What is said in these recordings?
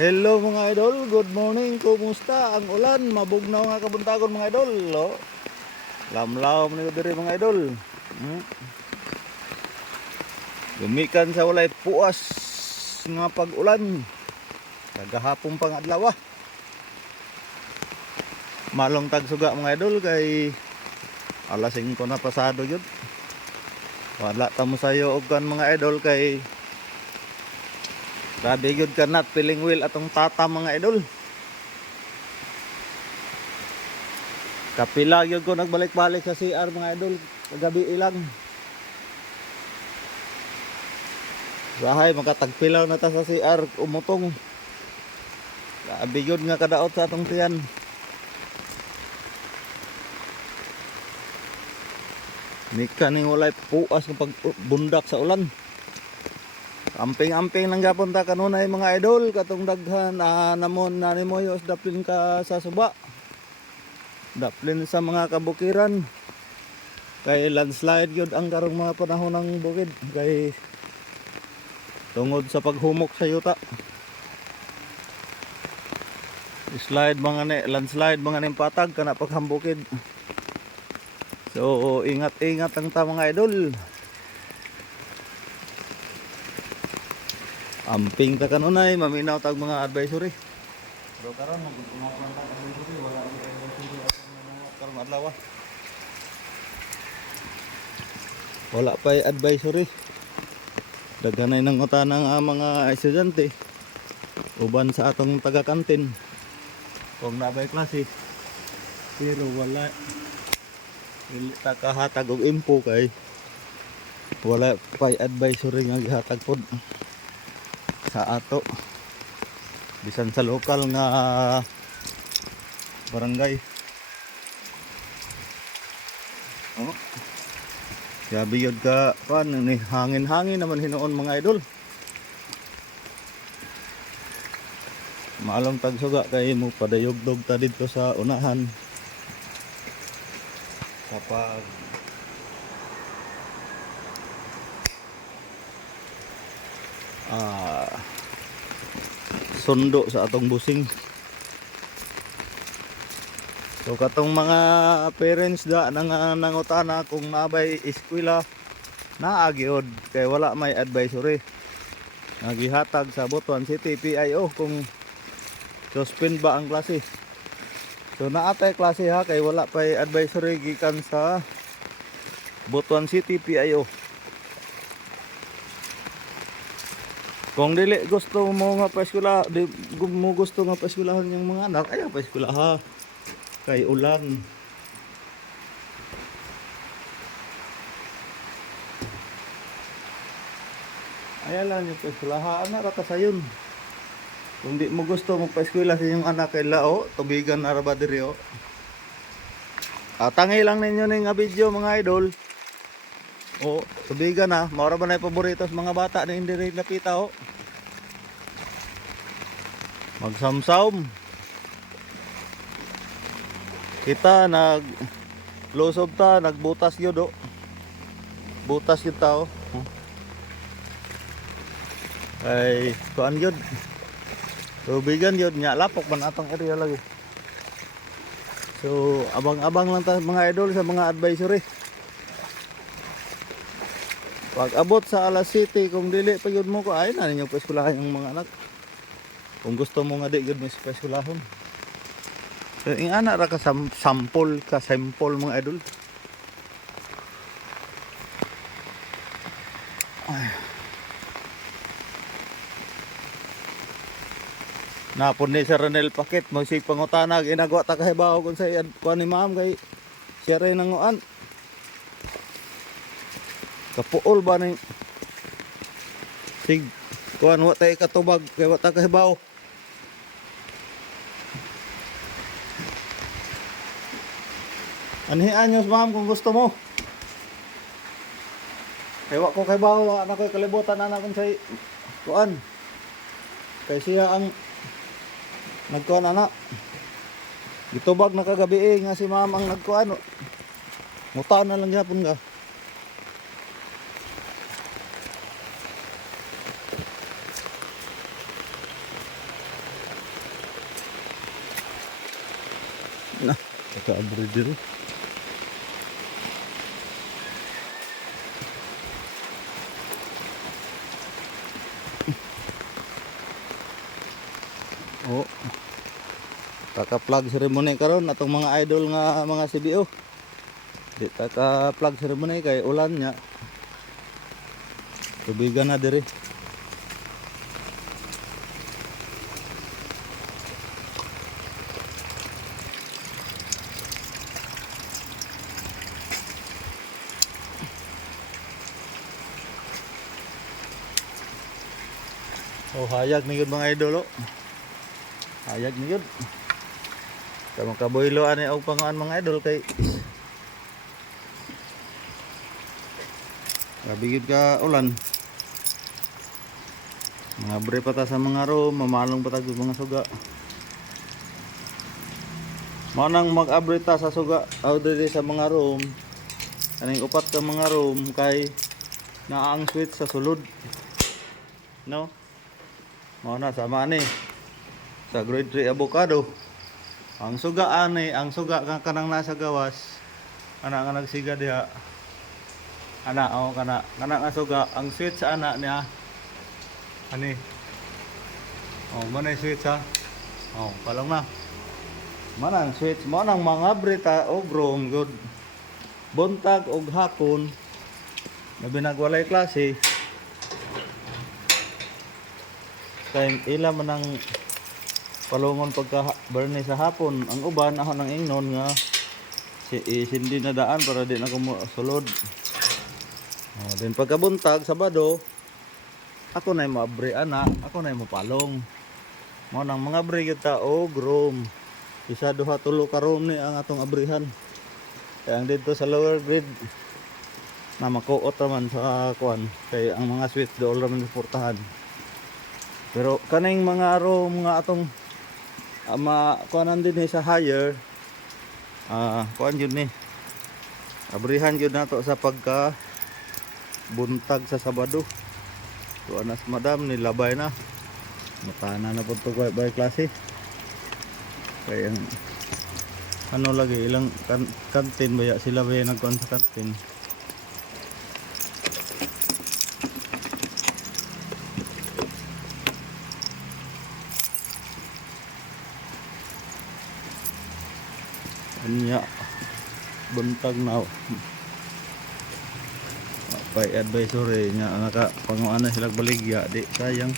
Hello mga idol, good morning. Kumusta ang ulan? Mabugnaw nga kabuntagon mga idol. Oh. Lamlaw man diri mga idol. Gumikan sa walay puas nga pag-ulan. Kagahapon pang adlaw. Malong tagsuga mga idol kay alas 5 na pasado yun. Wala ta mo sayo og kan mga idol kay grabe yun kanat piling wheel atong tata mga idol. Kapila yun ko nagbalik-balik sa CR mga idol. Kagabi ilang. Bahay makatagpilaw na ta sa CR umutong. Grabe yun nga kadaot sa atong tiyan. Mika ning walay puas ng pagbundak sa ulan. Amping-amping lang gapon ta kanunay mga idol katong daghan namon nanimoyos daplin ka sa suba. Daplin sa mga kabukiran. Kay landslide yun ang karong mga panahon ng bukid kay tungod sa paghumok sa yuta. Slide mga ni landslide mga ning patag kana paghambukid. So ingat-ingat ang ta mga idol. Amping ta kanunay maminaw tag mga advisory. Pero karon mag-unat lang ta advisory wala ang advisory atong karong adlaw. Wala pa advisory. Daghanay nang utana nga mga estudyante. Uban sa atong taga-kantin. Kung nabay klase. Pero wala dili ta kahatag og info kay wala pa advisory nga gihatag pod sa ato bisan sa lokal nga barangay. Oh. Grabe yun ka pan ni hangin-hangin naman hinuon mga idol. Maalong tagsuga kay mo padayog-dog ta dito sa unahan. Kapag sundo sa atong busing. So katong mga parents da nangutana kung nabay eskwela naagiod kay wala may advisory. Nagihatag sa Butuan City PIO kung suspend ba ang klase. So naatay klase ha kay wala pa advisory gikan sa Butuan City PIO. Kung dili gusto mo nga paeskwela, di mo gusto nga paeskwelahan yung mga anak, ayaw paeskwela ha. Kay ulan. Ayaw lang yung paeskwelahan na rata sayon. Kung di mo gusto mo paeskwela sa inyong anak kay lao, tubigan na raba diri o. Tangi lang ninyo ning video mga idol. O, tubigan na, maura ba na yung paborito sa mga bata na hindi rin napita o. Magsamsam. Kita naglusob ta, nagbutas yun o. Butas yun ta o. Ay, kuan yun. Tubigan yun, nya lapok man atong area lagi. So, abang-abang lang ta mga idol sa mga advisory. Pag abot sa alas 7 kung dili pa yun mo ko ay na ninyo paeskulahan yung mga anak. Kung gusto mo nga di yun mo paeskulahon. So ing ana ra ka sample mga idol. Napon ni Sir Ranel Pakit mo sig pangutana ginagwa ta kahibaw kun sa kuan ni ma'am kay siya rin nanguan. Kapuol ba ni sig kuan wa tay katubag kay wa ta kahibaw. Anhian nyo ma'am kung gusto mo. Kay wa ko kahibaw ana koy kalibutan ana kun say kuan. Kay siya ang nagkuan ana. Gitubag na kagabi nga si ma'am ang nagkuan. Mutaan na lang gyapon ka. Naka-abri diri. Oh, taka-plug ceremony karon atong mga idol nga mga CBO. Di taka-plug ceremony kay ulan nya. Tubigan na diri. Oh, hayag ni gud mga idol oh. Hayag ni gud. Kamo kaboylo ani og panguan mga idol kay grabe gud ka ulan. Mga bre pa ta sa mga room, mamalong pa ta gud mga suga. Mao nang mag-abre ta sa suga aw diri sa mga room. Kaning upat ka mga room kay naa ang switch sa sulod. No? Mao na sama ni sa grade 3 avocado. Ang suga ani, ang suga nga kanang nasa gawas. Ana nga nagsiga diha. Ana oh kana nga suga, ang switch sa ana niya. Ani. Oh, manay switch ha. Oh, palang na. Manang switch mo nang mga brita og room good. Buntag og hapon. Labi nagwalay klase. Kay ila man ang palungon pagka Bernie sa hapon, ang uban ako nang ingnon nga sindi na daan para di na ko sulod. Oh, then pagkabuntag Sabado, ako na maabre ana, ako na mapalong. Mo nang mga abre gyud ta og room. Isa duha tulo ka room ni ang atong abrihan. Kaya ang dito sa lower grade na makuot man sa kuan kay ang mga switch dool ra man suportahan. Pero kaning mga room nga atong kuanan din sa higher kuan yun ni abrihan yun nato sa pagka buntag sa Sabado. Tuan nas madam nilabay na matana na po ito by klase kaya ano lagi ilang kantin baya sila baya nagkuan sa kantin. Anya buntag na pay advisory nya naka panguan na sila baligya di sayang.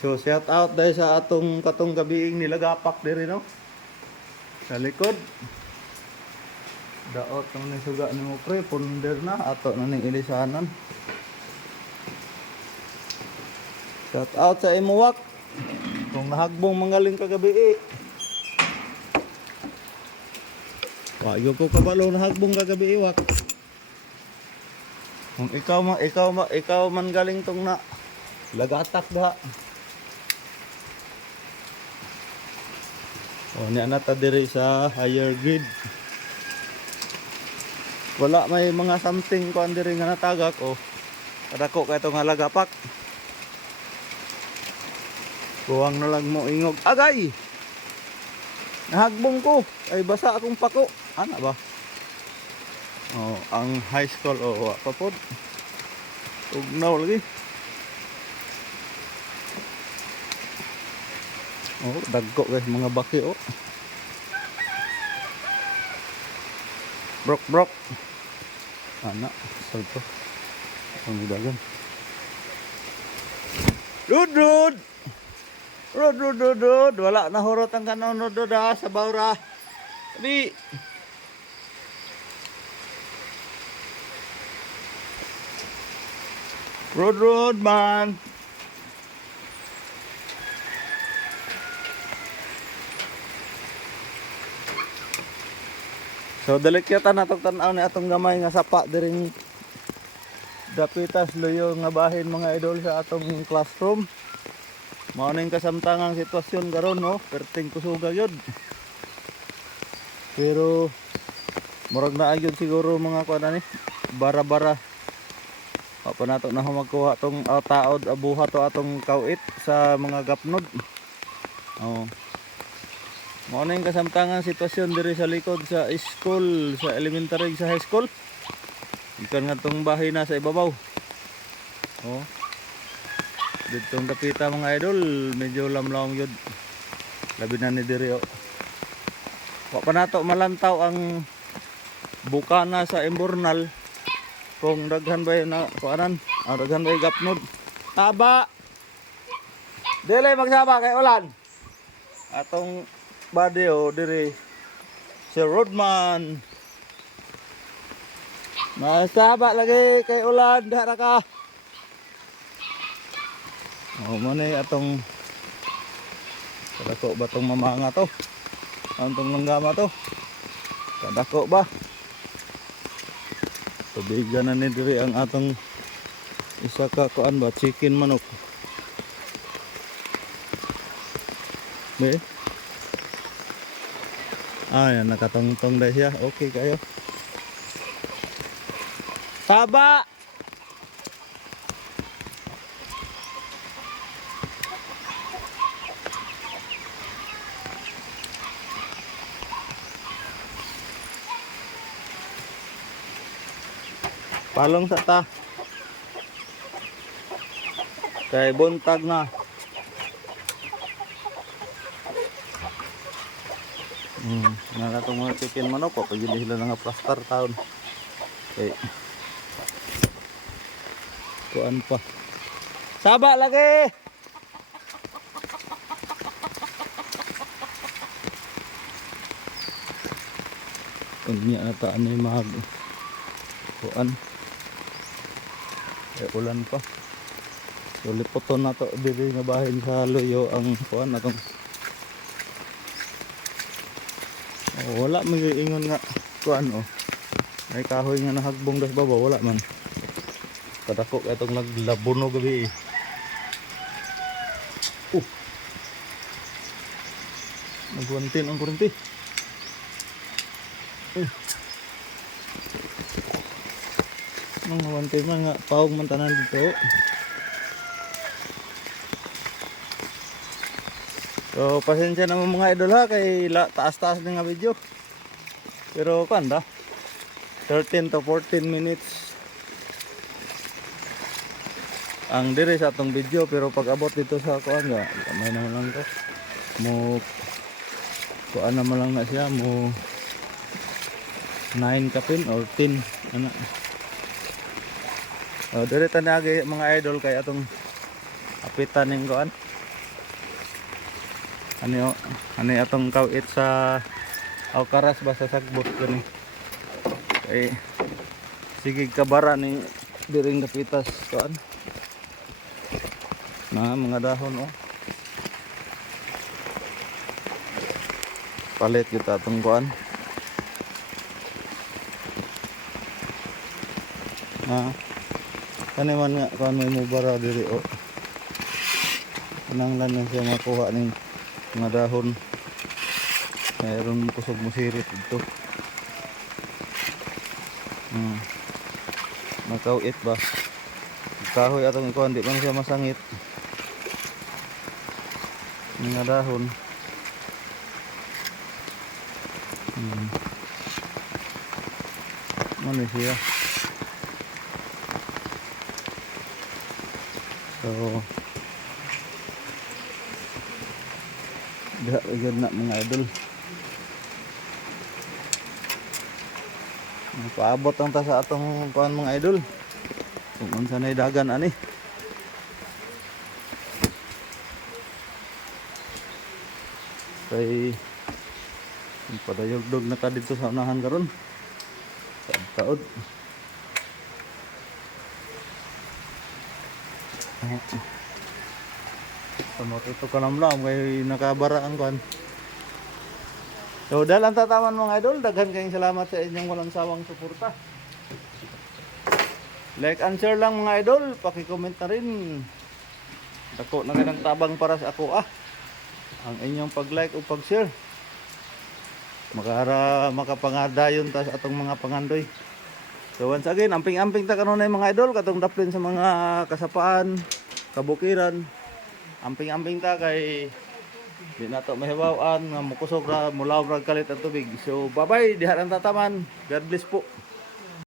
So shout out dahil sa atong katong gabiing nilagapak diri no sa likod. Daot naman yung suga ni mo pre, ponder na, ato na ning ilisanan. Shout out sa imuwak. Kung nahagbong mangaling kagabi Wayo ko kabalo nahagbong kagabi iwak. Kung ikaw man galing tong na lagatak da. O niya na ta diri sa higher grade. Wala may mga something kuan diri nga natagak o kadako kay itong halagapak. Buwang na lang mo ingog. Agay! Nahagbong ko. Ay basa akong pako. Ana ba? Oh, ang high school o papod. Ugnaw lagi. Oh, dagko guys mga baki oh. Brok. Anak, salto. Ang dagan. Rud. Wala na horot ang kanon rud sa bawra. Sabi. Rud man. So dalikyatan natong tan-aw ni atong gamay nga sapa diring dapitas luyo nga bahin mga idol sa atong classroom. Mao ning kasamtangang sitwasyon karon no, perting kusuga gyud. Pero murag na gyud siguro mga kuan ani bara-bara. Pa nato na magkuha tong taod abuha to atong kawit sa mga gapnod. Oh. Mao na yung kasamtangan sitwasyon diri sa likod sa school, sa elementary sa high school. Ikan nga tong bahay na sa ibabaw. Oh. Ditong dapita mga idol, medyo lamlaw yun. Labi na ni diri oh. Wa pa nato malantaw ang bukana sa Imbornal. Kung daghan ba na kuanan, daghan ba gapnod. Taba. Dili magsaba kay ulan. Atong body oh diri si Rodman. Masaba lagi kay ulan dara ka. Oh mo ni atong kadako ba tong mamanga to? Antong langgama to? Kadako ba? Tubigan na ni diri ang atong isa ka kuan ba chicken manok. Be. Yan nakatongtong dahil siya. Okay kayo. Taba! Palong sa ta. Kay buntag na. Nala itong mga chicken manok ko. Pag hindi sila nga plaster town. Okay. Kuan pa. Saba lagi! Unya ata ano yung mag kuan. Ulan pa. So lipoton na to diri nga bahin sa luyo ang kuan atong wala mag-iingon nga kuan oh. May kahoy nga nahagbong das baba wala man. Kadako itong naglabuno gabi eh. Nagwantin ang kurente. Nang nawantin man nga pawag man tanan dito. So pasensya naman mga idol ha kay taas-taas din nga video. Pero kanda 13 to 14 minutes ang dire sa atong video, pero pag abot dito sa kuan nga may naman lang to mo kuan naman lang na siya mo 9 kapin or 10 ana. Dire tanagi mga idol kay atong apitan ning kuan ano atong kawit sa Aukaras ba sa sagbot kani kay sige kabara ni diring kapitas kuan na mga dahon oh. Palit kita atong kuan kani man nga kuan may mubara diri oh. Nang lang siya makuha ning mga dahon. Mayroon kusog musirit dito. Makawit ba? Kahoy atong kuan di man siya masangit. Mga dahon. Ano siya? So diha gyud na mga idol. Paabot ang ta sa atong kuan mga idol. Kung unsa nay dagan ani. Kay padayog-dog na ta dito sa unahan karon. Sa taod. Kamot ito kalamlam kay nakabara ang kuan. So dahil ang tataman mga idol, daghan kayong salamat sa inyong walang sawang suporta. Like and share lang mga idol, paki-comment na rin. Dako na ganang tabang para sa ako ang inyong pag-like o pag-share. Makapangadayon ta sa atong mga pangandoy. So once again, amping-amping ta kanunay mga idol katong daplin sa mga kasapaan, kabukiran. Amping-amping ta kay di na to mahiwawan nga mukusog ra mulaw ra kalit ang tubig. So bye-bye, diha ang tataman. God bless po.